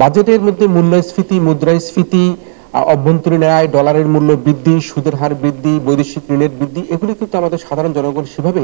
বাজেটের মধ্যে মূল্যস্ফীতি, মুদ্রাস্ফীতি, অভ্যন্তরীণ আয়, ডলারের মূল্য বৃদ্ধি, সুদের হার বৃদ্ধি, বৈদেশিক ঋণের বৃদ্ধি, এগুলি কিন্তু আমাদের সাধারণ জনগণ সেভাবে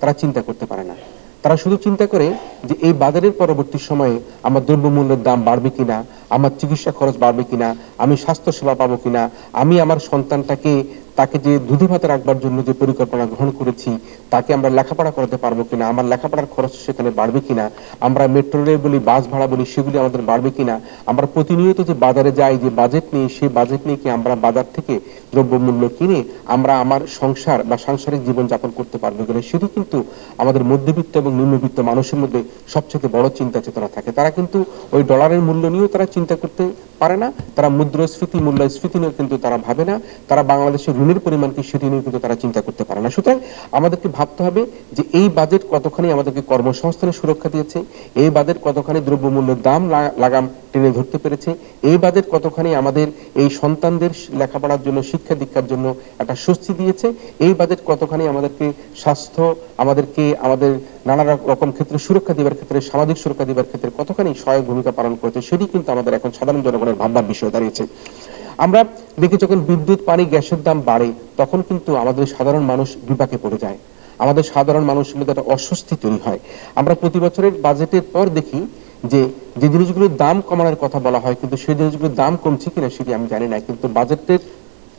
তারা চিন্তা করতে পারে না। তারা শুধু চিন্তা করে যে এই বাজারের পরবর্তী সময়ে আমার দ্রব্যমূল্যের দাম বাড়বে কিনা, আমার চিকিৎসা খরচ বাড়বে কিনা, আমি স্বাস্থ্য সেবা পাবো কিনা, আমি আমার সন্তানটাকে তাকে যে দুধে ভাতে রাখবার জন্য যে পরিকল্পনা গ্রহণ করেছি তাকে আমরা লেখাপড়া করাতে পারবো কিনা, আমার লেখাপড়ার খরচ সেখানে বাড়বে কিনা, আমরা মেট্রো রেল বলি, বাস ভাড়া বলি, সেগুলি আমাদের বাড়বে কিনা, আমরা প্রতিনিয়ত যে বাজারে যাই, যে বাজেট নিয়ে, সেই বাজেট নিয়ে কি আমরা বাজার থেকে দ্রব্যমূল্য কিনে আমরা আমার সংসার বা সাংসারিক জীবন যাপন করতে পারবো কিনা, সেটি কিন্তু আমাদের মধ্যবিত্ত এবং নিম্নবিত্ত মানুষের মধ্যে সবচেয়ে বড় চিন্তা চেতনা থাকে। তারা কিন্তু ওই ডলারের মূল্য নিয়েও তারা চিন্তা করতে পারে না, তারা মুদ্রাস্ফীতি, মূল্যস্ফীতি নিয়ে কিন্তু তারা ভাবে না, তারা বাংলাদেশের ঋণের পরিমাণ কি সেটি নিয়ে কিন্তু তারা চিন্তা করতে পারে না। সুতরাং আমাদেরকে ভাবতে হবে যে এই বাজেট কতখানি আমাদেরকে কর্মসংস্থানের সুরক্ষা দিয়েছে, এই বাজেট কতখানি দ্রব্যমূল্যের দাম লাগাম টেনে ধরতে পেরেছে, এই বাজেট কতখানি আমাদের এই সন্তানদের লেখাপড়ার জন্য, শিক্ষা দীক্ষার জন্য একটা স্বস্তি দিয়েছে, এই বাজেট কতখানি আমাদেরকে স্বাস্থ্য, আমাদেরকে আমাদের নানা রকম ক্ষেত্রে সুরক্ষা দেওয়ার ক্ষেত্রে, সামাজিক সুরক্ষা দেওয়ার ক্ষেত্রে কতখানি সহায়ক ভূমিকা পালন করেছে, সেটি কিন্তু আমাদের এখন সাধারণ জনগণের ভাবনার বিষয় দাঁড়িয়েছে। আমরা দেখি যখন বিদ্যুৎ, পানি, গ্যাসের দাম বাড়ে তখন কিন্তু আমাদের সাধারণ মানুষ বিপাকে পড়ে যায়, আমাদের সাধারণ মানুষের মধ্যে একটা অস্বস্তি তৈরি হয়। আমরা প্রতি বছরের বাজেটের পর দেখি যে যে জিনিসগুলোর দাম কমানোর কথা বলা হয় কিন্তু সেই জিনিসগুলোর দাম কমছে কিনা সেটি আমি জানি না, কিন্তু বাজেটের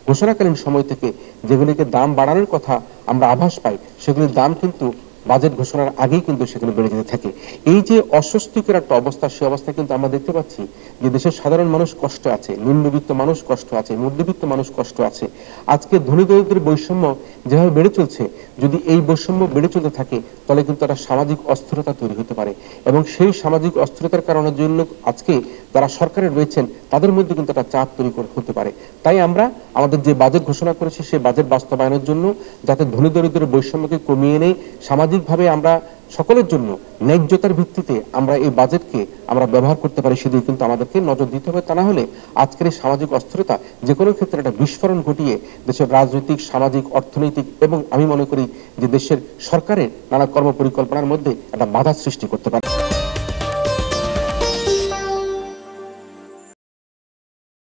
ঘোষণাকালীন সময় থেকে যেগুলিকে দাম বাড়ানোর কথা আমরা আভাস পাই সেগুলির দাম কিন্তু বাজেট ঘোষণার আগেই কিন্তু সেগুলো বেড়ে যেতে থাকে। এই যে অস্বস্তিকর একটা অবস্থা, সে অবস্থা কিন্তু আমরা দেখতে পাচ্ছি যে দেশের সাধারণ মানুষ কষ্ট আছে, নিম্নবিত্ত মানুষ কষ্ট আছে, মধ্যবিত্ত মানুষ কষ্ট আছে। আজকে ধনী দরিদ্রের বৈষম্য যেভাবে বেড়ে চলছে, যদি এই বৈষম্য বেড়ে চলতে থাকে তাহলে কিন্তু একটা সামাজিক অস্থিরতা তৈরি হতে পারে, এবং সেই সামাজিক অস্থিরতার কারণের জন্য আজকে যারা সরকারে রয়েছেন তাদের মধ্যে কিন্তু একটা চাপ তৈরি হতে পারে। তাই আমরা আমাদের যে বাজেট ঘোষণা করেছি সেই বাজেট বাস্তবায়নের জন্য যাতে ধনী দরিদ্রের বৈষম্যকে কমিয়ে এনে সামাজিকভাবে আমরা সকলের জন্য ন্যায্যতার ভিত্তিতে আমরা এই বাজেটকে আমরা ব্যবহার করতে পারি, সেদিকে কিন্তু আমাদেরকে নজর দিতে হবে। তা না হলে আজকের এই সামাজিক অস্থিরতা যে কোনো ক্ষেত্রে একটা বিস্ফোরণ ঘটিয়ে দেশের রাজনৈতিক, সামাজিক, অর্থনৈতিক এবং আমি মনে করি যে দেশের সরকারের নানা কর্ম পরিকল্পনার মধ্যে একটা বাধা সৃষ্টি করতে পারে।